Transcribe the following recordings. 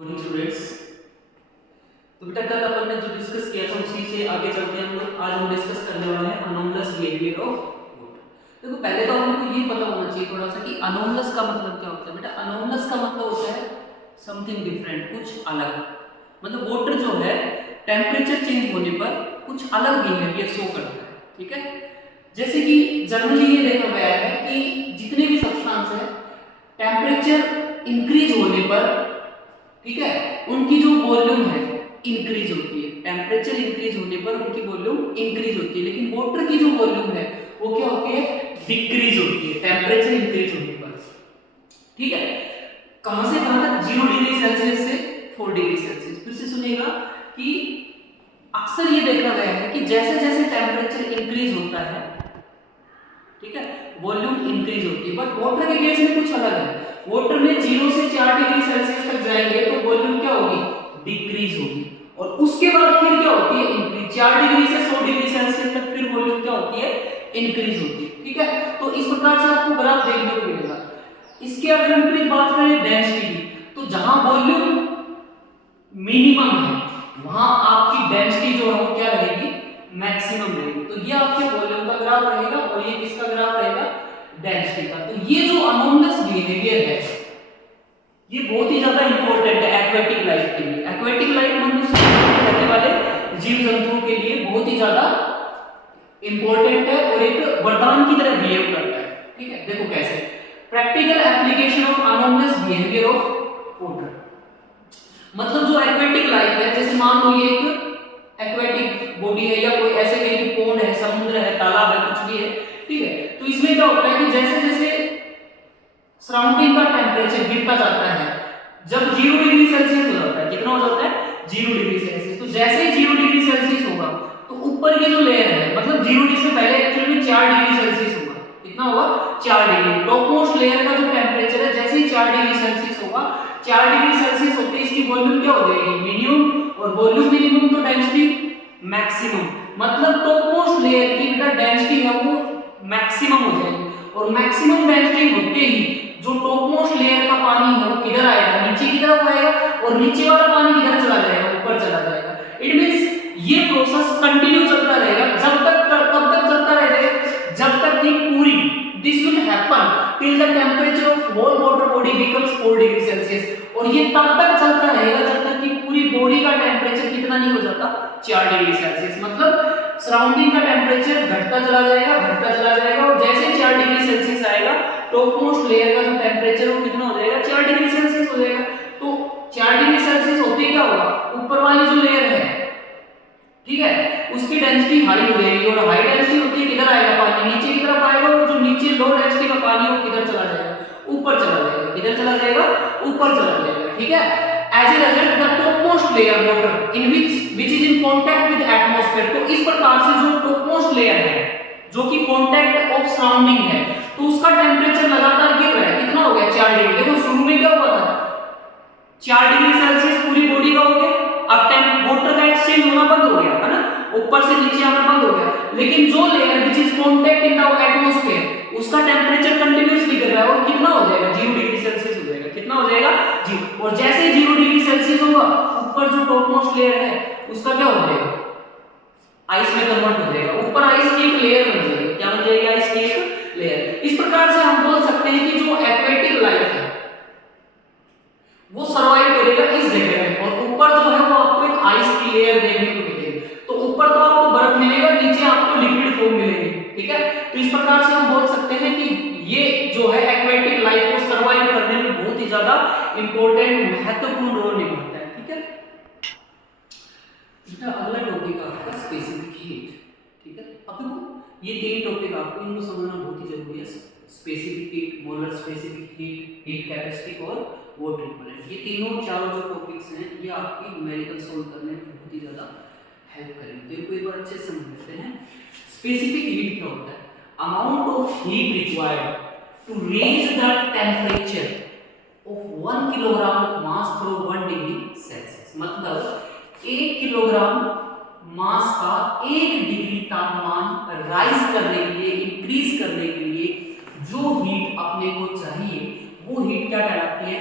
Morning students. तो बेटा कल अपन ने जो डिस्कस किया था उसी से आगे चलते हैं हम लोग। आज हम डिस्कस करने वाले हैं अनोमलस बिहेवियर ऑफ वाटर। देखो पहले तो आपको ये पता होना चाहिए थोड़ा सा कि अनोमलस का मतलब क्या होता है। बेटा अनोमलस का मतलब होता है समथिंग डिफरेंट, कुछ अलग। मतलब वाटर जो है टेम्परेचर चेंज होने पर कुछ अलग बिहेवियर शो करता है। ठीक है, जैसे कि जनरली ये देखा गया है कि जितने भी सब्सटेंस है टेम्परेचर इंक्रीज होने पर, ठीक है, उनकी जो वॉल्यूम है इंक्रीज होती है। टेम्परेचर इंक्रीज होने पर उनकी वॉल्यूम इंक्रीज होती है, लेकिन वाटर की जो वॉल्यूम है वो क्या होती है, डिक्रीज होती है टेम्परेचर इंक्रीज होने पर। ठीक है, कहां से कहां तक, 0 डिग्री सेल्सियस से 4 डिग्री सेल्सियस। फिर से सुनिएगा कि अक्सर ये देखा गया है कि जैसे जैसे टेम्परेचर इंक्रीज होता है, ठीक है, वॉल्यूम इंक्रीज होती है। बट वाटर के केस में कुछ अलग है। वाटर में 0 से 4 डिग्री सेल्सियस तक जाएंगे तो वॉल्यूम क्या होगी, डिक्रीज होगी। और उसके बाद फिर क्या होती है, इंक्रीज। 4 डिग्री से 100 डिग्री सेल्सियस तक फिर वॉल्यूम क्या होती है, इंक्रीज होती है। ठीक है, तो इस प्रकार से आपको ग्राफ देखने को मिलेगा। इसके अगर विपरीत बात करें डेंसिटी की, तो जहां वॉल्यूम मिनिमम है वहां आपकी डेंसिटी जो है वो क्या रहेगी, मैक्सिमम रहेगी। तो ये आपके वॉल्यूम का ग्राफ रहेगा और ये किसका ग्राफ रहेगा, डेंसिटी का। तो ये जो अनोमलस बिहेवियर है ये बहुत ही ज्यादा इंपॉर्टेंट है एक्वेटिक लाइफ के लिए। एक्वेटिक लाइफ मनुष्य रहने वाले जीव जंतुओं के लिए बहुत ही ज्यादा इंपॉर्टेंट है और एक वरदान की तरह बिहेव करता है। ठीक है, देखो कैसे। Practical application of anomalous behaviour of water, मतलब जो एक्वेटिक लाइफ है, जैसे मान लो ये एक एक्वेटिक बॉडी है या कोई ऐसे कहीं पोंड है, समुद्र है, तालाब है, कुछ भी है। ठीक है, तो इसमें क्या होता है कि जैसे जैसे सराउंडिंग का टेम्परेचर गिरता जाता है, जब 0 डिग्री सेल्सियस हो जाता है, कितना हो जाता है, 0 डिग्री सेल्सियस। तो जैसे ही 0 डिग्री सेल्सियस होगा तो ऊपर की जो लेयर है, मतलब 0 डिग्री से पहले एक्चुअली में 4 डिग्री सेल्सियस होगा। कितना होगा, 4 डिग्री। टॉप मोस्ट लेयर का जो टेम्परेचर है जैसे ही 4 डिग्री सेल्सियस होगा, 4 डिग्री सेल्सियस होते ही इसकी वॉल्यूम क्या हो जाएगी, मिनिमम। और वॉल्यूम मिनिमम तो डेंसिटी मैक्सिमम। मतलब टॉप मोस्ट लेयर की बेटा डेंसिटी है वो मैक्सिमम हो जाएगी। और मैक्सिमम डेंसिटी होते ही जो टॉप मोस्ट लेयर का पानी है वो किधर आएगा, नीचे की तरफ आएगा। और नीचे वाला पानी किधर चला जाएगा, ऊपर चला जाएगा। इट मींस ये प्रोसेस कंटिन्यू चलता रहेगा। जब तक, कब तक चलता रहेगा, जब तक कि पूरी, this will happen till the temperature of whole water body becomes 4 degree Celsius. और ये तब तक चलता रहेगा जब तक कि पूरी बॉडी का टेम्परेचर कितना नहीं हो जाता, 4 डिग्री सेल्सियस। मतलब सराउंडिंग का टेम्परेचर घटता चला जाएगा, घटता चला जाएगा। और जैसे 4 डिग्री सेल्सियस आएगा, टॉप मोस्ट लेयर का जो टेम्परेचर वो कितना हो जाएगा, 4 डिग्री सेल्सियस हो जाएगा। तो 4 डिग्री सेल्सियस होते ही क्या होगा, ऊपर वाली जो लेयर है, ठीक है, उसकी डेंसिटी हाई हो जाएगी। और हाई डेंसिटी होती है किधर आएगा, पानी नीचे की तरफ आएगा। और जो नीचे लो डेंसिटी का पानी वो किधर चला जाएगा, ऊपर चला जाएगा। किधर चला जाएगा, ऊपर चला जाएगा। ठीक है, as a result the top most layer water in which is in contact with atmosphere. तो इस प्रकार से जो टॉप मोस्ट लेयर है जो कि कांटेक्ट ऑफ सराउंडिंग है, तो उसका टेम्परेचर लगातार गिर रहा है। कितना हो गया, 4 डिग्री। देखो शुरू में क्या हुआ था, 4 डिग्री सेल्सियस पूरी बॉडी का हो गया। अब वाटर का एक्सचेंज होना बंद हो गया है ना, ऊपर से नीचे आना बंद हो गया। लेकिन जो layer which is contact in the atmosphere, उसका टेम्परेचर कंटीन्यूअसली गिर रहा है। और कितना हो जाएगा, 0 डिग्री सेल्सियस हो जाएगा। कितना हो जाएगा, 0। और जैसे 0 डिग्री सेल्सियस होगा, ऊपर जो टॉप मोस्ट लेयर है उसका क्या हो जाएगा, आइस में कन्वर्ट हो जाएगा। ऊपर आइस की एक लेयर बन जाएगी। क्या बन जाएगी, आइस की एक लेयर। इस प्रकार से हम बोल सकते हैं कि जो एक्वेटिक लाइफ है वो सर्वाइव करेगा इस जगह में। और ऊपर जो है वो आपको एक आइस की लेयर देखने को मिलेगी। तो ऊपर तो आपको बर्फ मिलेगा, नीचे आपको लिक्विड फॉर्म मिलेगी। ठीक है, तो इस प्रकार से हम बोल सकते हैं कि ये जो है एक्वेटिक लाइफ को सर्वाइव करने में बहुत ही ज्यादा इंपॉर्टेंट, महत्वपूर्ण रोल निभाता है। ठीक है, बेटा अगला टॉपिक आपका स्पेसिफिक हीट। ठीक है, अब देखो ये 3 टॉपिक आपको इनको समझना बहुत ही जरूरी है। Specific heat, molar specific heat, heat characteristic और वाटर इक्विवेलेंट। ये तीनों चारों जो टॉपिक्स हैं ये आपकी न्यूमेरिकल सॉल्व करने में बहुत ही ज्यादा हेल्प करेंगे। तो इनको एक बार अच्छे से समझ लेते हैं। स्पेसिफिक हीट क्या होता है, amount of heat required to raise the temperature of 1 kilogram of mass through 1 degree Celsius. मतलब 1 किलोग्राम मास का 1 डिग्री तापमान राइज करने के लिए, इंक्रीज करने के लिए जो हीट अपने को चाहिए वो हीट क्या कहलाती है,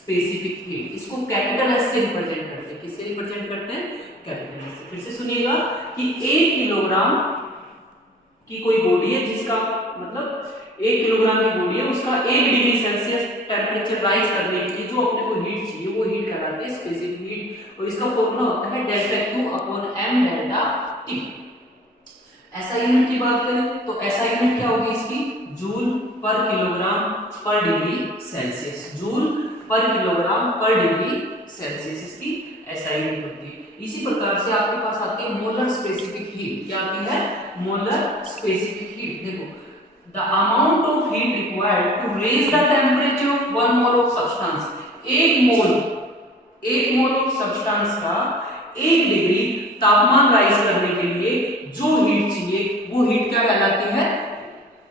स्पेसिफिक हीट। इसको कैपिटल एस से रिप्रेजेंट करते हैं। किससे रिप्रेजेंट करते हैं? कैपिटल एस से। फिर से सुनिएगा कि 1 किलोग्राम की कोई बॉडी है जिसका मतलब 1 किलोग्राम की बॉडी है, उसका 1 डिग्री सेल्सियस टेम्परेचर राइज करने के लिए जो अपने को हीट चाहिए वो हीट कहलाती है स्पेसिफिक हीट, और इसका फॉर्मूला होता है delta Q upon M delta T. ऐसा यूनिट की बात करें तो ऐसा यूनिट क्या होगी इसकी? जूल पर किलोग्राम पर डिग्री सेल्सियस। जूल पर किलोग्राम पर डिग्री सेल्सियस इसकी ऐसा यूनिट होती है। इसी प्रकार से आपके पास आती है मोलर स्पेसिफिक हीट। क्या आती है? Molar specific heat. देखो, the amount of heat required to raise the temperature of 1 mole of substance. 1 mole of substance का 1 डिग्री तापमान राइज करने के लिए जो हीट चाहिए वो हीट क्या कहलाती है?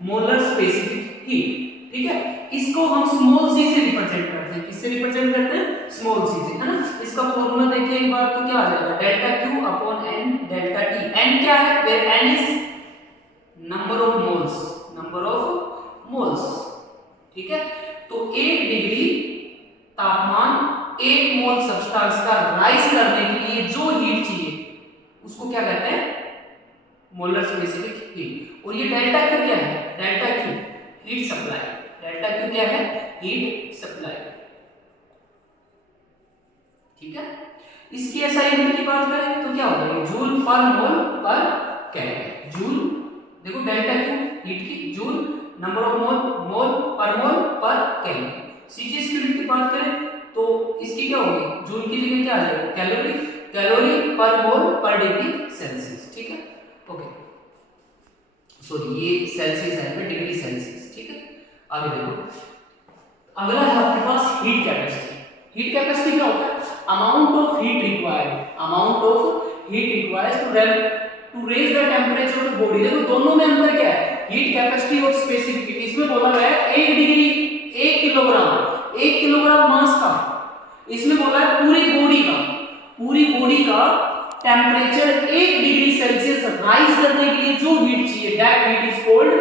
Molar specific heat. ठीक है, इसको हम स्मॉल सी से रिप्रेजेंट करते हैं। किससे रिप्रेजेंट करते हैं? स्मॉल सी से, है ना। इसका फॉर्मूला देखिए एक बार तो क्या आ जाएगा? Delta Q upon N delta T. N क्या है? Where N is number of moles, number of moles. ठीक है, तो 1 डिग्री तापमान 1 मोल सब्सटेंस का राइज करने के लिए जो हीट चाहिए उसको क्या कहते हैं? Molar specific heat. और ये डेल्टा क्यू क्या है? Delta Q heat supply. Delta Q क्या है? Heat supply. ठीक है, इसकी ऐसा यूनिट की बात करें तो क्या हो जाएगा? जूल पर मोल पर केल्विन। जूल, देखो डेल्टा क्यू हीट की, जूल नंबर ऑफ मोल, मोल पर केल्विन। सीजीएस की यूनिट की बात करें तो इसकी क्या होगी? जूल की जगह क्या आ जाएगा? कैलोरी। कैलोरी पर मोल पर डिग्री सेल्सियस। ठीक है, ओके, सॉरी ये सेल्सियस है, डिग्री सेल्सियस। ठीक है, आगे देखो, अगला है आपके पास हीट कैपेसिटी। हीट कैपेसिटी क्या होता है? Amount of heat required, amount of heat required to raise the temperature of body. देखो दोनों में अंतर क्या है? हीट कैपेसिटी और स्पेसिफिक। इसमें बोला गया है 1 डिग्री 1 किलोग्राम, 1 किलोग्राम मास का। इसमें बोला है पूरी बॉडी का टेम्परेचर 1 डिग्री सेल्सियस राइज करने के लिए जो हीट चाहिए that heat is called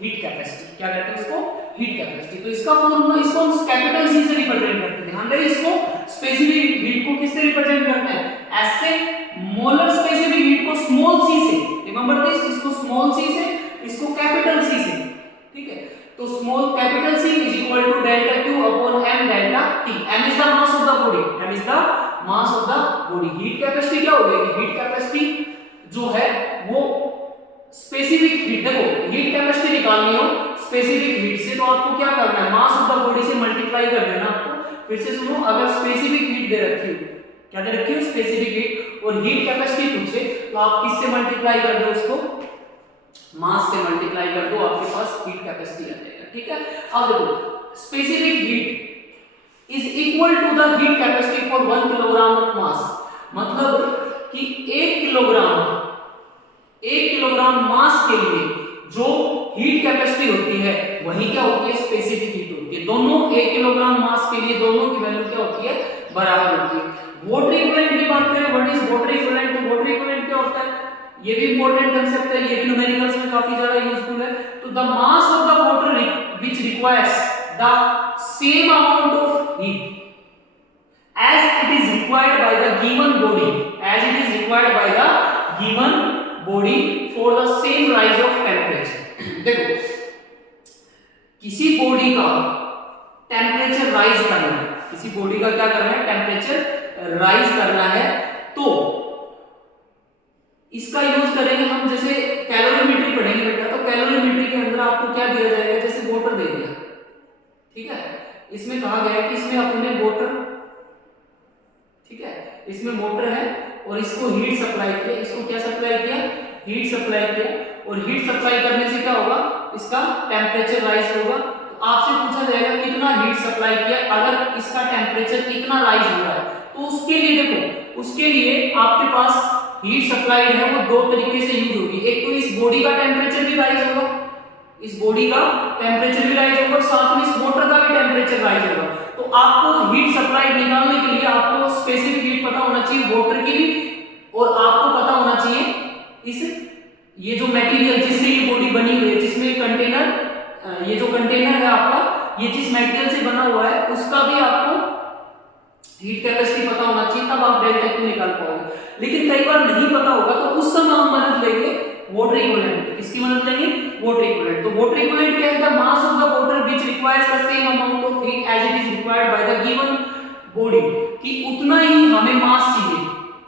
heat capacity. क्या कहते हैं इसको? Heat capacity. तो इसका फॉर्मूला, इसको हम कैपिटल सी से रिप्रेजेंट करते हैं। हम इसको स्पेसिफिक हीट को किससे रिप्रेजेंट करते हैं? एस से। मोलर स्पेसिफिक हीट को स्मॉल सी से। रिमेंबर दिस, इसको स्मॉल सी से, इसको कैपिटल सी से। ठीक है, तो small capital C is equal to delta Q upon M delta T. M is the mass of the body, M is the mass of the body. Heat capacity क्या हो जाएगी? Heat capacity जो है वो स्पेसिफिक हीट, देखो heat capacity निकालनी हो specific heat से तो आपको क्या करना है? मास ऑफ द बॉडी से मल्टीप्लाई कर देना आपको। फिर से सुनो, अगर स्पेसिफिक हीट दे रखी हो, क्या दे रखी हो? स्पेसिफिक हीट, और हीट कैपेसिटी पूछे तो आप किससे मल्टीप्लाई कर दो? उसको मास से मल्टीप्लाई कर दो, आपके पास हीट कैपेसिटी आ जाएगा। ठीक है, अब देखो specific heat is equal to the heat capacity for 1 kilogram of mass. मतलब कि 1 किलोग्राम मास के लिए जो हीट कैपेसिटी होती है वही क्या होती है? स्पेसिफिक हीट होती है। दोनों 1 किलोग्राम मास के लिए दोनों की वैल्यू क्या होती है? बराबर होती है। वाटर इक्विवेलेंट की बात करें, व्हाट इज वाटर इक्विवेलेंट? तो वाटर इक्विवेलेंट क्या होता है? ये भी इंपॉर्टेंट कांसेप्ट है, ये भी न्यूमेरिकल्स में काफी ज्यादा यूजफुल है। तो the mass of the water which requires the same amount of heat as it is required by the given body, as it is required by the given body for the same rise of temperature। देखो किसी body का temperature rise करना है, किसी body का क्या करना है? टेम्परेचर राइज करना है, तो इसका यूज करेंगे हम। जैसे कैलोरीमेट्री पढ़ेंगे बेटा, तो कैलोरीमेट्री के अंदर आपको क्या दिया जाएगा? जैसे वाटर दे दिया, ठीक है, इसमें कहा गया है कि इसमें अपने वाटर, ठीक है, इसमें मोटर है और इसको हीट सप्लाई किया। इसको क्या सप्लाई किया? हीट सप्लाई किया, और हीट सप्लाई करने से क्या होगा? इसका टेम्परेचर राइज होगा। तो आपसे पूछा जाएगा कितना हीट सप्लाई किया, अगर इसका टेम्परेचर इतना राइज हो रहा है तो उसके लिए देखो, उसके लिए आपके पास हीट सप्लाई है वो दो तरीके से यूज होगी। एक तो इस बॉडी का टेम्परेचर भी राइज होगा, इस बॉडी का टेम्परेचर भी राइज होगा, साथ में इस मोटर का भी टेम्परेचर राइज होगा। तो आपको हीट सप्लाई निकालने के लिए आपको स्पेसिफिक हीट पता होना चाहिए वाटर की भी, और आपको पता होना चाहिए इस ये जो मटेरियल जिससे ये बॉडी बनी हुई है, जिसमें कंटेनर, ये जो कंटेनर है आपका, ये जिस मटेरियल से बना हुआ है उसका भी आपको हीट कैपेसिटी पता होना चाहिए, तब आप डेल्टा क्यू निकाल पाओगे। लेकिन कई बार नहीं पता होगा तो उस समय हम मदद लेंगे वाटर इक्विवेलेंट। किसकी मदद लेंगे? Water equivalent. तो वाटर इक्विवेलेंट क्या है? The mass of the water which requires the same amount of heat as it is required by the given body, कि उतना ही हमें मास चाहिए,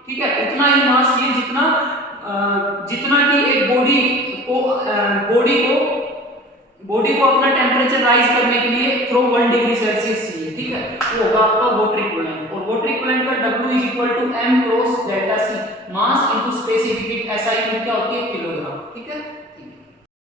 ठीक है, उतना ही मास चाहिए जितना कि एक बॉडी को अपना टेम्परेचर राइज करने के लिए थ्रो 1 डिग्री सेल्सियस चाहिए, ठीक है, वो होगा आपका वाटर इक्विवेलेंट। और वाटर इक्विवेलेंट का W is equal to m cross delta C, mass into specific heat, SI unit क्या होती है? किलोग्राम, ठीक है।